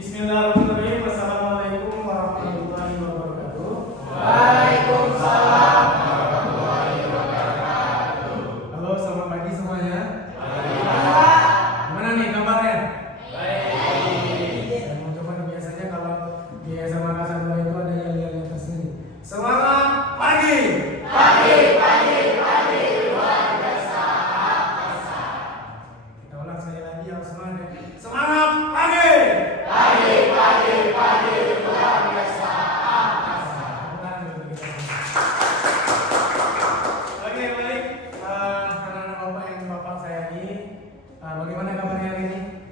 Bismillahirrahmanirrahim. Assalamualaikum warahmatullahi wabarakatuh. Waalaikumsalam warahmatullahi wabarakatuh. Halo, selamat pagi semuanya. Baik. Gimana nih kabarnya? Baik. Saya mau coba nih, biasanya kalau di SMA Makassar 2 itu ada yang tersendiri. Semangat pagi. Pagi, pagi, pagi, luar biasa. Kita ulang sekali lagi yang semangat. Semangat pagi. Pagi, pagi, pagi, luar biasa. Oke, baik. Anak-anak bapak yang bapak saya ini, bagaimana kabarnya hari ini?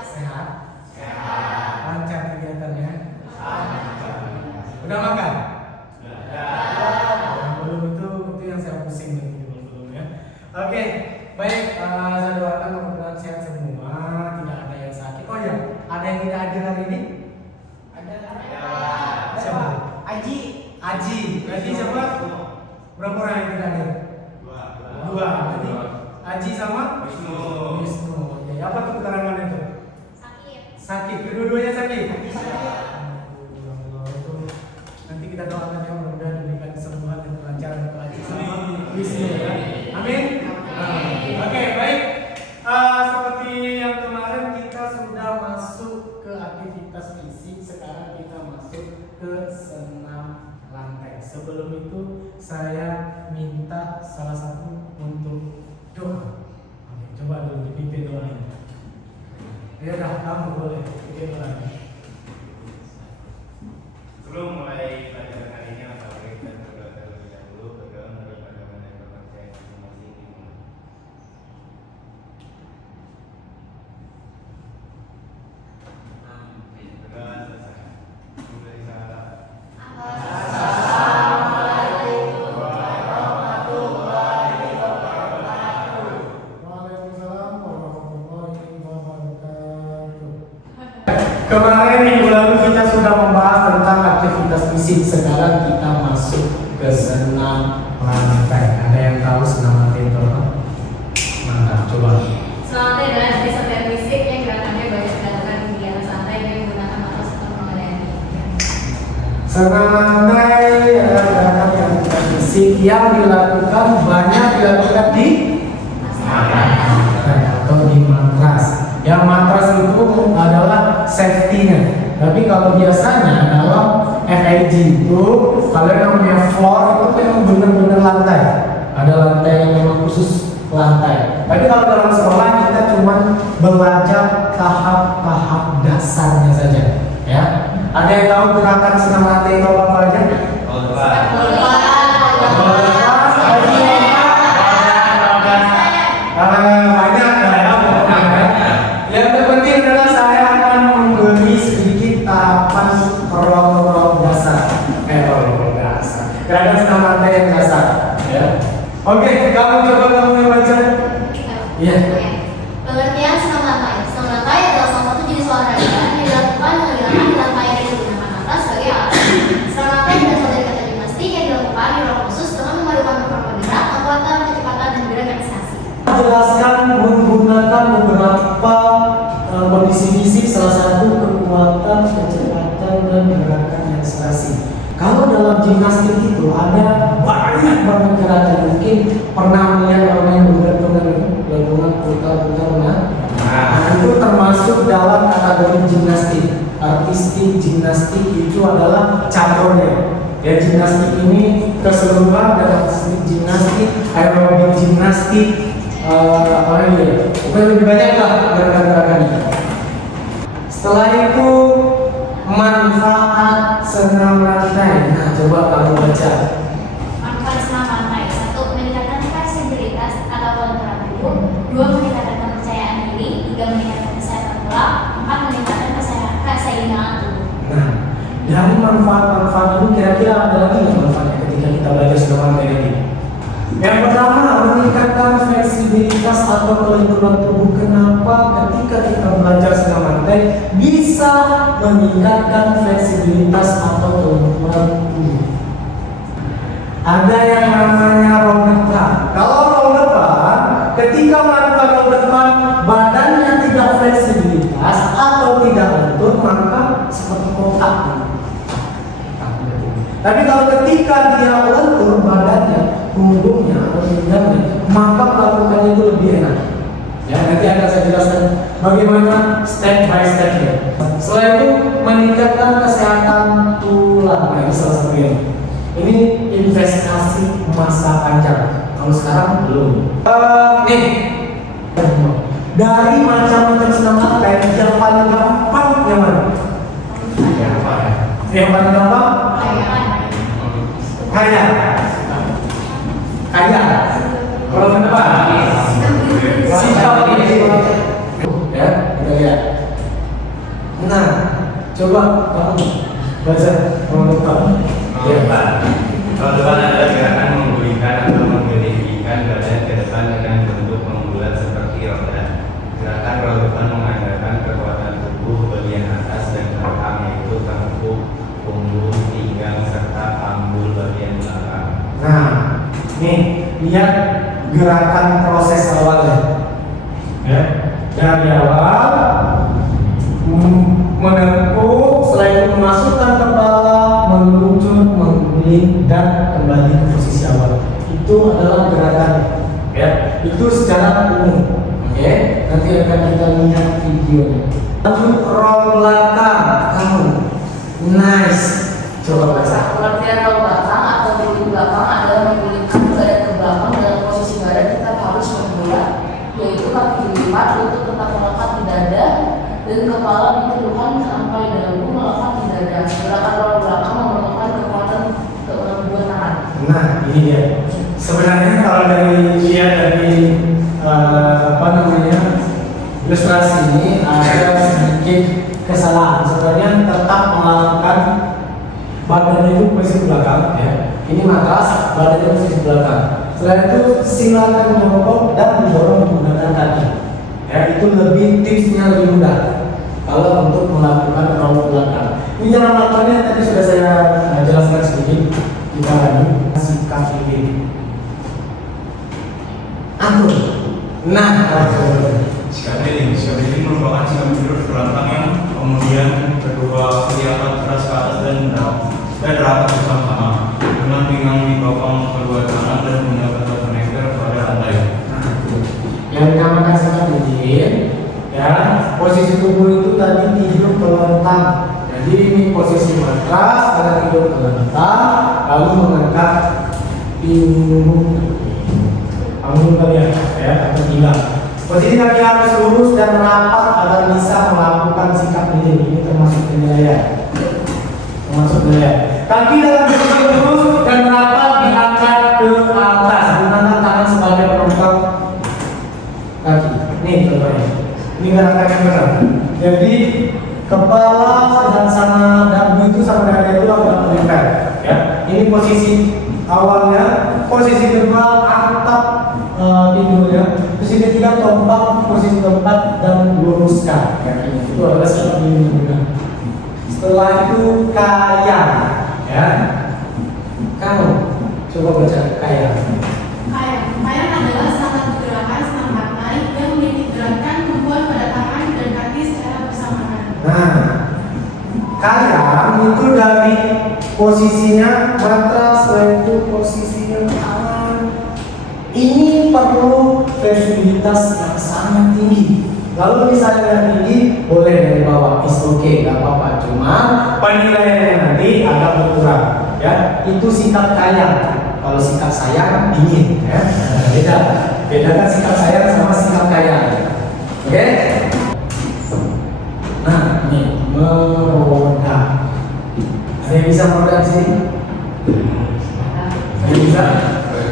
Sehat? Sehat. Lancar kegiatannya? Udah makan? Yang belum itu yang saya pusing nih belum ya. Oke, baik. Saya doakan mudah-mudahan sehat semua, tidak ada yang sakit. Oh ya, ada yang tidak hadir hari ini? Ada. Siapa? Aji. Aji. Aji siapa? Berapa orang yang tidak hadir? Dua. Jadi Aji sama Wisnu. Wisnu. Oke, apa tuh keterangannya tuh? Sakit. Sakit. Kedua-duanya sakit. Sakit. Allah, itu nanti kita doakan ya, mudah-mudahan diberikan kesembuhan dan kelancaran untuk Aji sama Wisnu ya. Amin. Oke, baik. Seperti yang kemarin kita sudah masuk ke aktivitas fisik, sekarang kita masuk ke senam lantai. Sebelum itu saya minta salah satu untuk doa. Oke, coba dulu dipimpin doanya. Ya udah, kamu boleh pimpin doanya. Sebelum mulai pelajaran hari ini, mari kita berdoa terlebih dahulu. Berdoa menurut agama dan kepercayaan masing-masing dimulai. Berdoa selesai. Mulai salah. Assalamualaikum warahmatullahi wabarakatuh. Waalaikumsalam warahmatullahi wabarakatuh. Kemarin minggu lalu kita sudah membahas tentang aktivitas fisik. Sekarang kita masuk ke senam lantai. Ada yang tahu senam lantai itu apa? Mantap, coba. Selantai adalah jenis latihan fisik yang gerakannya banyak dilakukan di atas lantai dengan menggunakan matras atau pengendali. Senam lantai adalah gerakan aktivitas fisik yang dilakukan di atau di matras. Yang matras itu adalah safety-nya. Tapi kalau biasanya dalam FIG itu kalian namanya floor itu memang benar-benar lantai. Ada lantai yang memang khusus lantai. Tapi kalau dalam sekolah kita cuma belajar tahap-tahap dasarnya saja. Ya. Ada yang tahu gerakan senam lantai itu apa aja? Banyak ya. Yang terpenting adalah saya akan memberi sedikit tahapan prolog dasar. Prolog dasar. Gerakan senam lantai yang dasar. Ya. Oke, kamu yang baca. Iya. Pengertian senam lantai. Senam lantai adalah salah satu jenis olahraga yang dilakukan menggunakan di lantai yang digunakan atas sebagai alat. Senam lantai berasal dari kata gimnastik yang dilakukan di ruang khusus dengan memadukan beberapa gerak, kekuatan, kecepatan, dan relaksasi. Jelaskan menggunakan beberapa kondisi fisik, salah satu kekuatan, kecepatan, dan gerakan relaksasi. Kalau dalam gimnastik itu ada banyak banget gerakan. Mungkin pernah melihat orang yang bergerak putar-putar. Nah, itu termasuk dalam kategori gimnastik. Artistik gimnastik itu adalah cabangnya. Ya, gimnastik ini keseluruhan dari artistik gimnastik, aerobik gimnastik, apa lagi ya? Bukan lebih banyak lah gerakan-gerakannya. Setelah itu manfaat senam lantai. Nah, coba kamu baca. Manfaat senam lantai: 1. Meningkatkan fleksibilitas atau kontrol tubuh. 2. Meningkatkan kepercayaan diri. 3. Meningkatkan kesehatan tulang. 4. Meningkatkan keseimbangan tubuh. Nah, dari manfaat-manfaat itu kira-kira ada lagi nggak manfaatnya ketika kita belajar senam lantai ini? Yang pertama, meningkatkan fleksibilitas atau kelenturan tubuh. Kenapa? Ketika kita belajar senam lantai bisa meningkatkan fleksibilitas atau kelenturan tubuh. Ada yang namanya roll depan. Kalau roll depan, ketika melakukan roll depan, badannya tidak fleksibilitas atau seperti kotak. Tapi kalau ketika dia lentur badannya, punggungnya atau pinggangnya, maka melakukannya itu lebih enak. Ya, nanti akan saya jelaskan bagaimana step by stepnya. Setelah itu meningkatkan kesehatan tulang. Nah, ini salah satunya. Ini investasi masa panjang. Kalau sekarang belum. Nih, dari macam-macam senam latihan yang paling gampang yang mana? Yang paling gampang? Kaya. Kalau kenapa? Sikap ini. Ya, kita lihat. Nah, coba kamu baca menentukan. Ya Pak. Kalau depan adalah gerakan menggulingkan atau menggelikan badan ke depan dengan bentuk membulat seperti roda. Gerakan roda depan mengandalkan kekuatan tubuh bagian atas dan belakang, yaitu tengkuk, punggung, pinggang, serta panggul bagian belakang. Nah, nih lihat gerakan proses awalnya. Ya, dari awal menekuk, setelah itu memasukkan kepala, meluncur, mengguling, dan kembali ke posisi awal. Itu adalah gerakan, ya. Itu secara umum. Oke, nanti akan kita lihat videonya. Lanjut roll belakang, kamu, nice. Coba baca. Pengertian roll belakang atau guling belakang adalah menggulingkan badan ke belakang dalam posisi badan tetap harus membulat, yaitu kaki dilipat untuk tetap melekat di dada dan kepala dituduhkan sampai dagu melekat di dada. Gerakan roll belakang memerlukan kekuatan kedua tangan. Nah, ini dia. Sebenarnya kalau dari ilustrasi ini ada sedikit kesalahan. Sebenarnya tetap melakukan badannya itu posisi belakang, ya. Ini matras, badannya posisi belakang. Setelah itu silakan menjongkok dan mendorong menggunakan kaki. Ya, itu lebih tipsnya lebih mudah kalau untuk melakukan roll belakang. Ini cara melakukannya tadi sudah saya jelaskan sedikit. Kita lagi sikap ini. Atur. Nah, Sikap ini merupakan sikap tidur belakang yang kemudian kedua kelihatan keras ke atas dan rapat bersama-sama dengan pinggang dibopong kedua tangan dan pundak atau menempel pada lantai. yang dinamakan sikap dingin, ya, posisi tubuh itu tadi tidur telentang. Jadi ini posisi matras, ada tidur telentang, lalu mengangkat punggung kalian, ya, atau pinggang. Posisi kaki harus lurus dan rapat agar bisa melakukan sikap dingin. Ini termasuk penilaian. Kaki dalam posisi lurus dan rapat diangkat ke atas. Gunakan tangan sebagai penopang kaki. Nih contohnya. Ini gerakan yang benar. Jadi kepala dan sama dagu itu sama dada itu agak menempel. Ya. Ini posisi awalnya. Posisi kedua atap tidurnya. Posisi ketiga tombak, posisi keempat dan luruskan. Kakinya. Itu adalah sikap dingin. Setelah itu kayang, ya. Kamu coba baca kayang. Kayang adalah salah satu gerakan senam naik yang digerakkan membuat pada tangan dan kaki secara bersamaan. Nah, kayang itu dari posisinya matras, itu posisinya tangan. Ini perlu fleksibilitas yang sangat tinggi. Lalu misalnya tinggi, boleh dari bawah, is okay, gak apa-apa. Cuma penilaiannya nanti agak berkurang. Ya, itu sikap kayang. Kalau sikap sayang dingin, ya. Beda. Bedakan sikap sayang sama sikap kayang. Oke? Nah, ini meroda. Ada yang bisa meroda di sini? Ada yang bisa?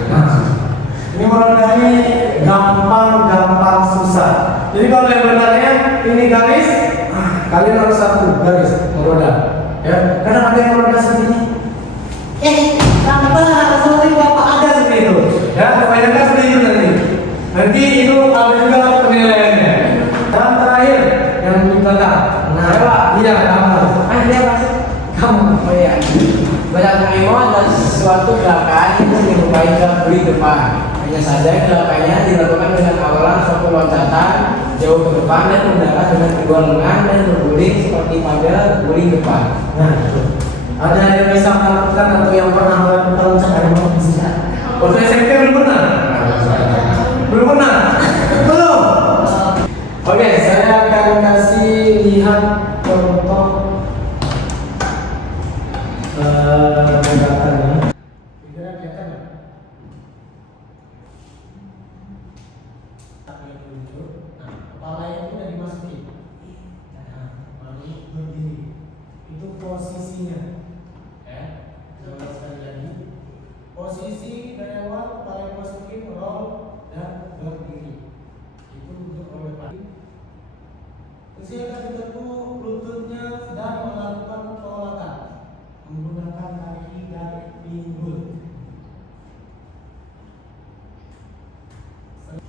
Nah, ini meroda ini gampang susah. Jadi kalau yang benarnya ini garis, kalian harus satu garis meroda. Ya, karena ada yang meroda seperti ini. Gampang, seperti bapak ada seperti itu. Ya, kebanyakan seperti itu nanti. Nanti itu ada juga penilaiannya. Dan terakhir yang di belakang. Nah, Pak, iya kamu. Dia masuk. Kamu. Oh iya. Belakang emo adalah sesuatu gerakan yang menyerupai ke buri depan. Hanya saja gerakannya dilakukan dengan awalan suatu loncatan jauh ke depan dan mendarat dengan kedua lengan dan berguling seperti pada guling depan. Nah, itu. Ada yang bisa melakukan atau yang pernah melakukan cakar di sini? Waktu SMP belum pernah. Belum pernah. Belum. Oke, saya akan kasih lihat contoh gerakannya. Kira kelihatan nggak? Kaki yang luncur. Nah, kepalanya itu udah dimasukin. Nah, lalu berdiri. Itu posisinya. Ya, coba sekali lagi. Posisi dari awal kepala yang masukin, roll dan berdiri. Itu untuk roll depan. Silakan ditekuk lututnya dan melakukan penolakan menggunakan kaki dari pinggul.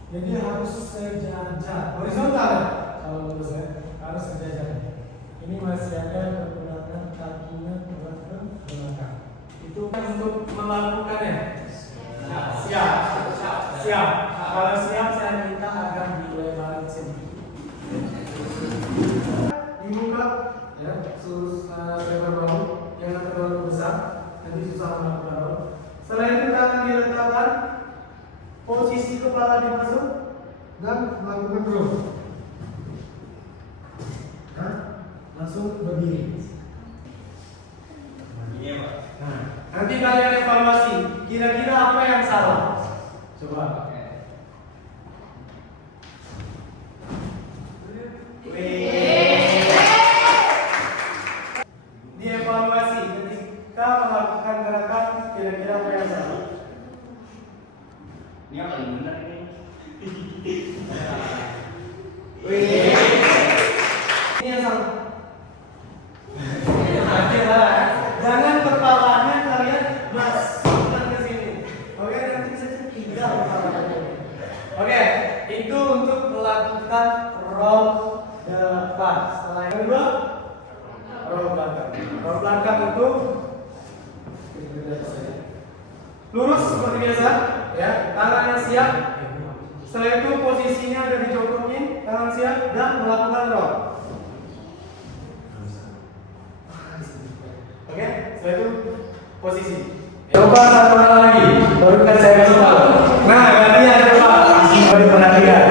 Jadi harus sejajar, horizontal ya? Kalau menurut saya harus sejajar. Ini masih ada menggunakan kakinya ke belakang. Itu untuk melakukannya. Siap. Kalau siap saya minta agak dilebarin sedikit. Dibuka ya, lebar bahu, jangan terlalu besar, nanti susah melakukan roll. Setelah itu tangan diletakkan, posisi kepala dimasuk dan melakukan roll. Nah, langsung berdiri. Nah, nanti kalian evaluasi, kira-kira apa yang salah? Coba. Dievaluasi ketika melakukan gerakan, kira-kira apa yang salah? Ini yang paling benar ini. Ini yang salah. Jangan kepalanya kalian masukkan ke sini. Oke, nanti bisa tinggal kepalanya. Oke, itu untuk melakukan roll depan. Setelah yang kedua, roll belakang. Roll belakang itu lurus seperti biasa, ya. Tangannya siap. Setelah itu posisinya ada di jongkoknya, tangan siap dan melakukan roll. Oke, setelah itu posisi. Coba satu lagi, baru kan saya kasih tahu. Nah, gantian coba. Coba diperhatikan.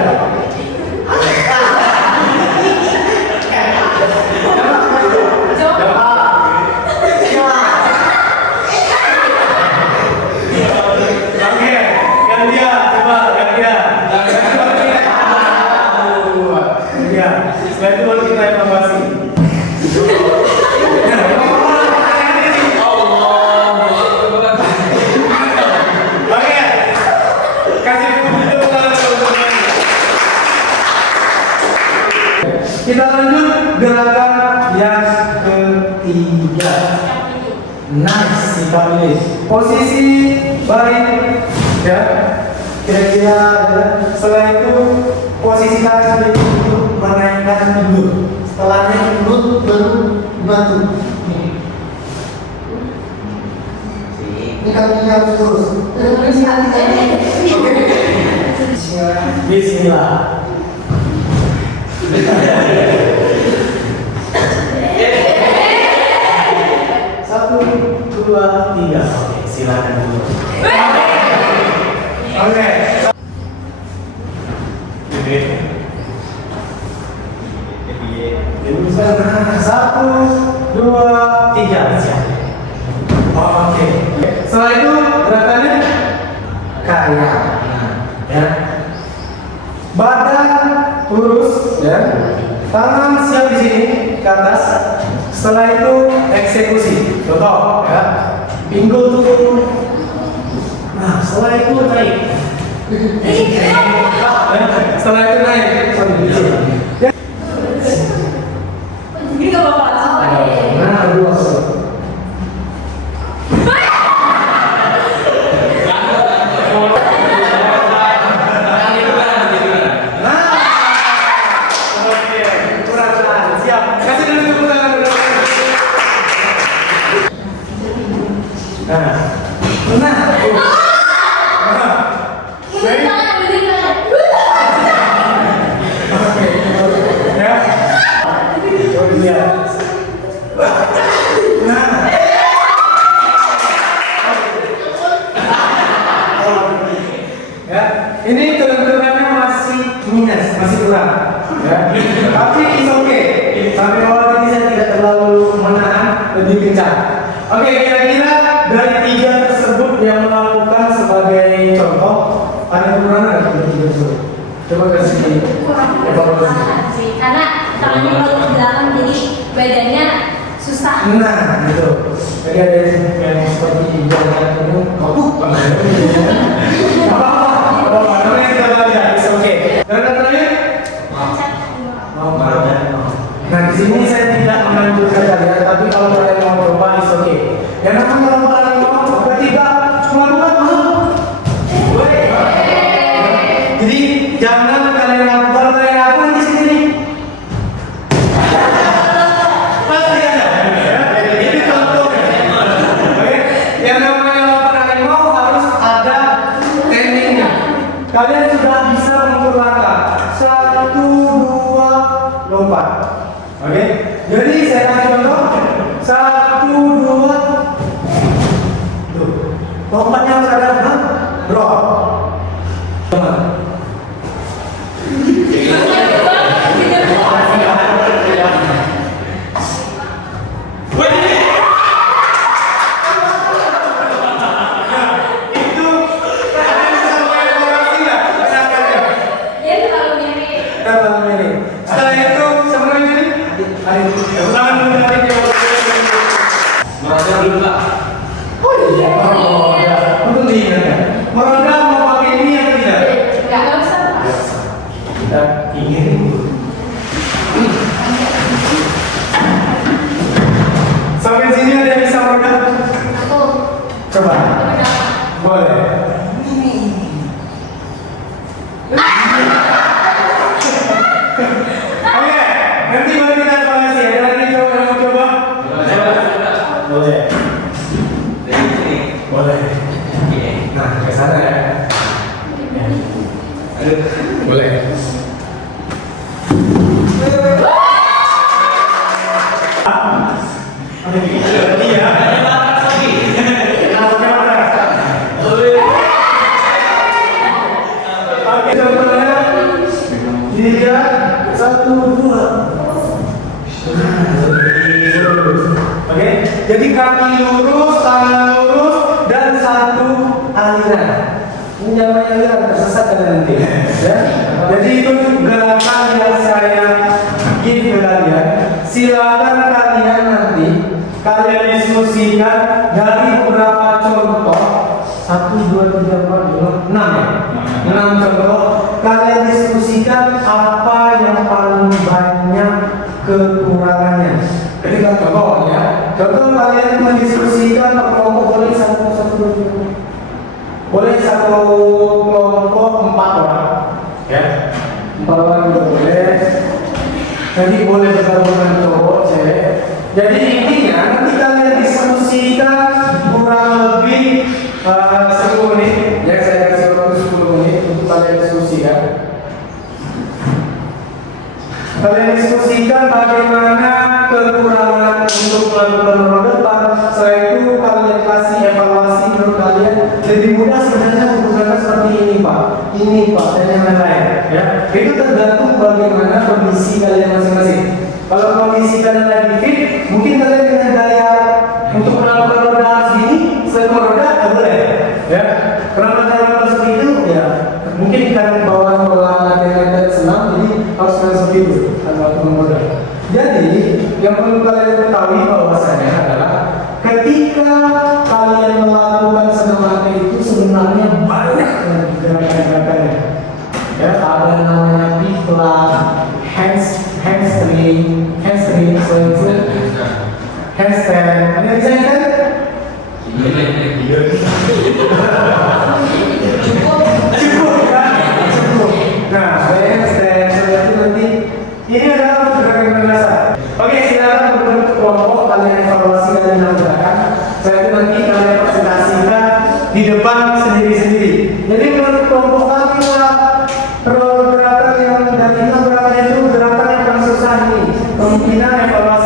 Setelah itu baru kita evaluasi. Oke, kasih dulu. Kita lanjut gerakan yang ketiga. Nice, sikap lilis. Posisi balik, ya. Kira-kira setelah itu posisi kaki itu menaikkan lutut. Setelahnya lutut baru batu. Ini kakinya harus lurus. Bismillah. Satu, dua, tiga. Oke, silakan dulu. Oke. Satu, dua, tiga. Oke. Setelah itu gerakannya kayak, ya. Badan lurus, ya. Tangan siap di sini ke atas. Setelah itu eksekusi. Contoh, ya. Pinggul turun. Nah, setelah itu naik. Setelah itu naik. Ini gak apa-apa. Nah, dua. Oke. ya. Nah. Ya, ini keuntungannya masih minus, masih kurang. Ya. Tapi it's okay. Sampai awal tadi saya tidak terlalu menahan, lebih kencang. Oke, kira-kira dari 3 tersebut yang melakukan sebagai contoh, ada kekurangan atau tidak? Coba kasih evaluasi. sih, karena tangannya kalau ke belakang jadi badannya susah. Nah, gitu. Jadi ada yang seperti jalan itu, apa-apa. Namanya kita belajar, it's okay. Dan yang terakhir, nah di sini saya tidak menganjurkan kalian, tapi kalau kalian mau coba, it's okay. Yang namanya lomba mau tiba-tiba melakukan mau. Jadi jangan kalian lakukan di sini. Pasti ada. Ini contoh. Oke. Yang namanya lomba mau harus ada trainingnya. Kalian sudah bisa mengukur langkah. 1, 2, lompat. Oke. Jadi saya kasih contoh. 1, 2. Tuh. Lompatnya harus ada drop. Setelah itu semuanya ini, ayo tangan dulu dari dia. Merasa dulu Pak. Oh iya, untuk diingat ya. Meronda mau pakai ini atau tidak? Nggak usah. Kita ingin dulu. Sampai sini ada yang bisa meronda? Aku. Coba. Boleh. Oke, nanti baru kita evaluasi. Ada lagi coba yang mau coba? Boleh. Dari sini. Boleh. Nah, ke sana ya. Aduh. Boleh. Iya. Oke, contohnya 3, 1, 2. Oke, jadi kaki lurus, tangan lurus, dan satu aliran. Ini namanya aliran, tersesat kan nanti. Ya? Jadi itu gerakan yang saya give ke kalian. Silakan kalian nanti kalian diskusikan dari beberapa contoh. 1, 2, 3, 4, 5, 6 ya? 6 contoh. Kalian diskusikan apa yang paling banyak kekurangannya. Jadi kan contoh ya. Contoh kalian mendiskusikan kelompok boleh boleh satu kelompok 4 orang. Ya. 4 orang juga boleh. Jadi boleh bergabung dengan cowok, cewek. Jadi intinya nanti kalian diskusikan kurang lebih 10 menit. Ya saya kasih waktu 10 menit untuk kalian diskusikan. Kalian diskusikan bagaimana kekurangan untuk melakukan roda depan. Setelah itu kalian kasih evaluasi menurut kalian lebih mudah sebenarnya menggunakan seperti ini Pak, dan yang lain. Ya, itu tergantung bagaimana kondisi kalian masing-masing. Kalau kondisi kalian lagi fit, mungkin kalian dengan gaya untuk melakukan roda segini, semua roda boleh. Ya, kenapa saya melakukan seperti itu? Ya, mungkin kalian bawaan dengan senang, jadi harus seperti itu. Jadi yang perlu kalian ketahui bahwasanya adalah ketika kalian melakukan senam itu sebenarnya banyak gerakan-gerakannya. Ya, ada namanya pivot, hamstring, handstand. Ada yang bisa kan? Cukup kan? Cukup. Nah, handstand seperti nanti ini adalah gerakan dasar. Oke, silakan berbentuk kelompok kalian evaluasi dan menambahkan. Setelah itu nanti kalian presentasikan di depan sendiri-sendiri. Jadi menurut kelompok kami gerakan yang dari gerakan itu gerakan yang paling susah ini. Kemungkinan evaluasi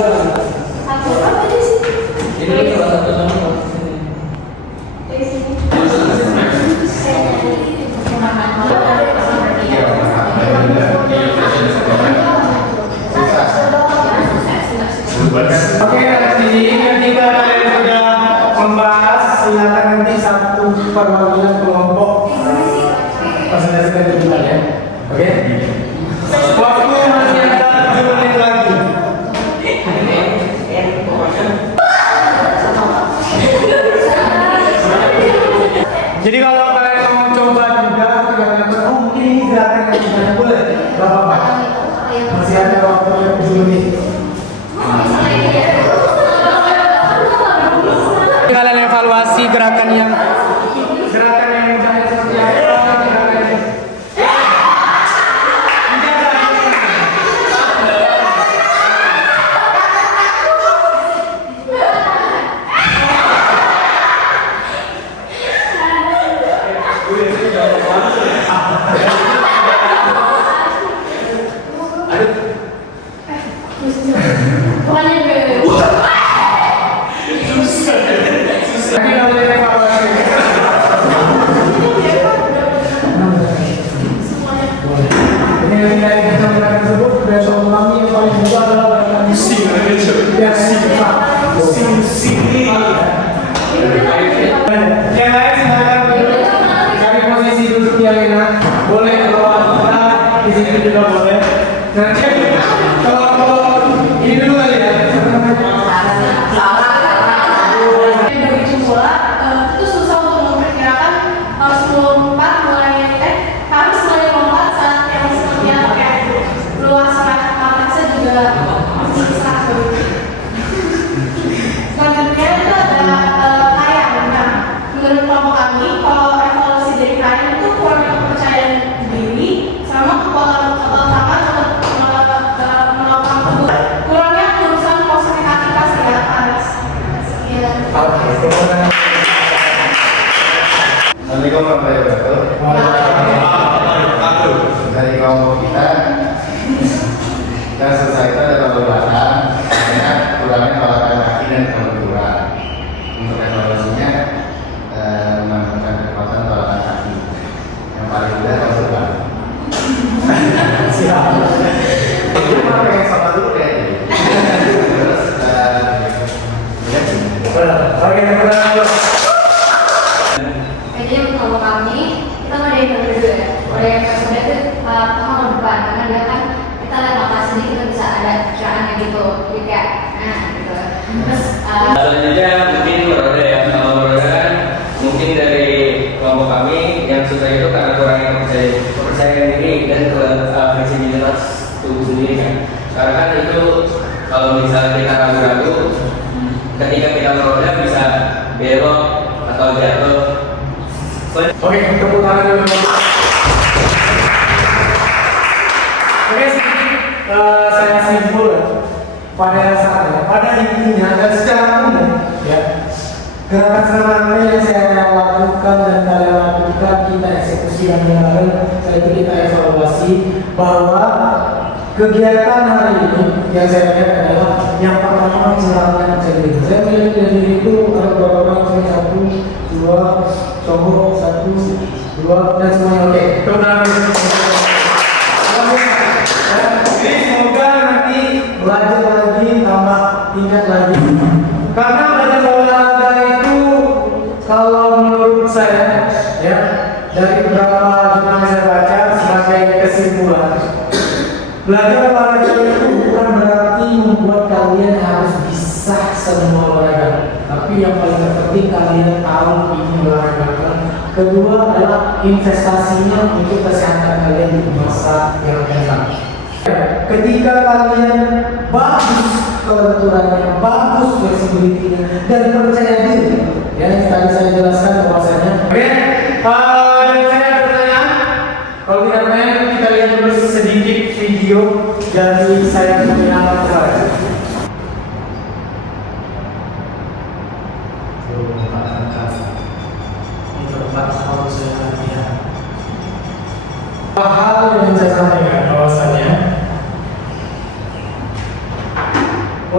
Satu apa di sini? Ini salah satu contoh. Dari sini. Oke, dari sini ketika kalian sudah membahas, silakan nanti satu perwakilan kelompok presentasikan dulu ya. Oke. Waktu masih ada 7 menit lagi. Jadi kalau kalian mau coba juga, oh mungkin ini gerakan yang tidak boleh, gak apa-apa. Masih ada waktu 7 menit. Kalian evaluasi gerakan yang mudah seperti apa, gerakan yang Lagi kalian evaluasi. Ini yang dari gerakan tersebut, besok kami yang paling mudah adalah gerakan sing. Ya sing. Yang lain silakan duduk. Cari posisi duduk yang enak. Boleh kalau kita di sini juga boleh. Nanti kalau ini dulu kali ya. Dari jumlah itu susah untuk memperkirakan harus melompat harus melompat saat yang seperti apa ya, luas atasnya juga masih sangat berbeda. Selanjutnya itu ada kayang. Nah, menurut kelompok kami, kalau evaluasi dari kayang itu kurang kepercayaan diri sama kekuatan tangan untuk melakukan tersebut. Kurangnya urusan positivitas ya, Anas. Ya. Assalamualaikum warahmatullahi wabarakatuh. Dari kelompok kita selesai itu ada pembahasan karena kurangnya tolakan kaki dan kebenturan. Untuk evaluasinya menggunakan kekuatan tolakan kaki. Yang paling mudah kebenturan. Siap. Ini pakai yang sama dulu ya. Terus oke, Jadi untuk kami, kita mau dari yang dulu ya. Kalau yang kedua itu ke depan, karena dia kan kita lihat langkah sedikit kita bisa ada gerakannya gitu, jadi kayak gitu. Terus Selanjutnya mungkin beroda ya. Kalau beroda kan mungkin dari kelompok kami yang susah itu karena kurangnya kepercayaan diri dan fleksibilitas tubuh sendiri kan. Karena kan itu kalau misalnya kita ragu-ragu, ketika kita beroda bisa belok atau jatuh. Oke, tepuk tangan dulu. Oke, saya simpul pada dasarnya, pada intinya dan secara umum ya, gerakan selanjutnya yang saya lakukan dan kalian lakukan, kita eksekusi dan menjalankan, setelah itu kita evaluasi bahwa kegiatan hari ini yang saya lihat adalah yang pertama mencerahkan diri. Saya melihat dari diri itu ada beberapa orang, saya 1, 2, cowok 1, 2 dan semuanya oke. Jadi semoga nanti belajar lagi, tambah ingat lagi. Karena belajar olahraga itu kalau menurut saya ya, dari beberapa jurnal saya baca sebagai kesimpulan, belajar olahraga itu bukan berarti membuat kalian harus bisa semua olahraga, tapi yang paling penting kalian tahu ini olahraga. Kedua adalah investasinya untuk kesehatan kalian di masa yang akan datang. Ketika kalian bagus kelenturannya, bagus fleksibilitasnya, dan percaya diri, ya yang tadi saya jelaskan bahwasanya. Oke, dan saya ada pertanyaan. Kalau tidak pertanyaan, kita lihat dulu sedikit video dari saya punya alat olahraga. Hal yang saya sampaikan bahwasanya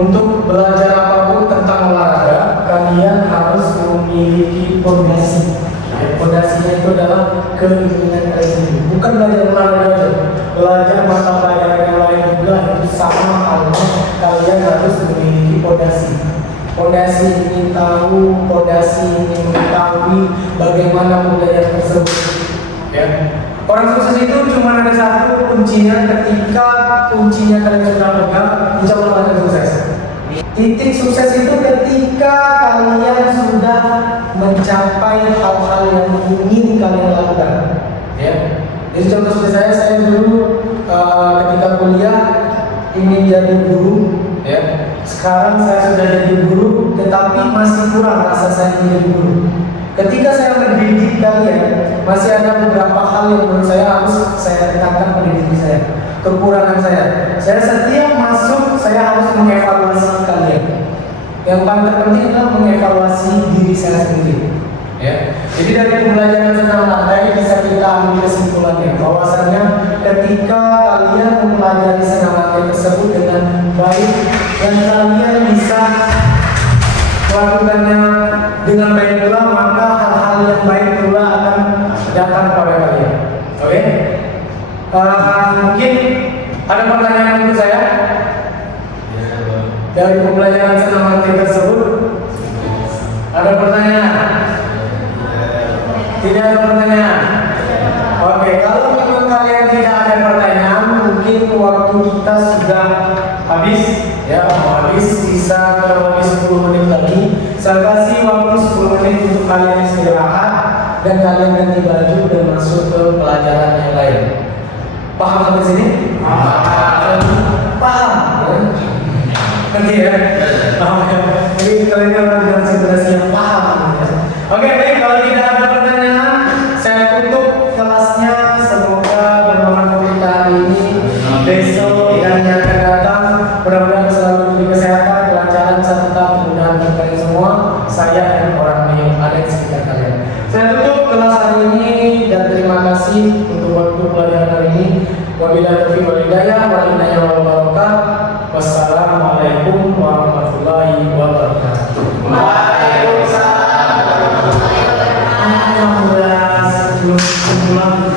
untuk belajar apapun tentang olahraga, kalian harus memiliki fondasi. Fondasinya itu adalah keinginan kalian sendiri. Bukan belajar olahraga aja, belajar mata pelajaran yang lain juga itu sama halnya. Kalian harus memiliki fondasi. Fondasi ingin tahu, fondasi ingin mengetahui bagaimana pembelajaran tersebut. Ya. Orang sukses itu cuma ada satu kuncinya, ketika kuncinya kalian sudah pegang, insya Allah kalian sukses. Titik sukses itu ketika kalian sudah mencapai hal-hal yang ingin kalian lakukan. Ya. Jadi contoh seperti saya dulu ketika kuliah ingin jadi guru. Ya. Sekarang saya sudah jadi guru, tetapi masih kurang rasa saya menjadi guru. Ketika saya mendidik kalian, masih ada beberapa hal yang menurut saya harus saya tekankan pada diri saya. Kekurangan saya. Saya setiap masuk, saya harus mengevaluasi kalian. Yang paling terpenting adalah mengevaluasi diri saya sendiri. Ya. Jadi dari pembelajaran senam lantai bisa kita ambil kesimpulannya bahwasanya ketika kalian mempelajari senam lantai tersebut dengan baik dan kalian bisa melakukannya dengan baik pula, maka hal-hal yang baik pula akan datang pada kalian. Oke? Mungkin ada pertanyaan untuk saya dari pembelajaran senam lantai tersebut. Ada pertanyaan? Tidak ada pertanyaan. Oke, kalau memang kalian tidak ada pertanyaan, mungkin waktu kita sudah habis. Ya, habis, sisa kurang lebih 10 menit lagi. Saya kasih waktu 10 menit untuk kalian istirahat dan kalian ganti baju dan masuk ke pelajaran yang lain. Paham sampai sini? Paham. Ngerti ya? Paham ya? Jadi kalian orang dengan situasi yang paham. Oke, baik. Kalau tidak ada pertanyaan, saya tutup kelasnya. Semoga bermanfaat kita hari ini, besok dan yang akan datang. Mudah-mudahan selalu diberi kesehatan, kelancaran, serta kemudahan bagi kalian semua. Saya dan orang yang ada di sekitar kalian. Saya tutup kelas hari ini dan terima kasih untuk waktu pelajaran hari ini. Wabillahi taufiq wal hidayah, wal barakatuh. Wassalamualaikum warahmatullahi wabarakatuh. Waalaikumsalam warahmatullahi wabarakatuh. Alhamdulillah, sebelum pulang,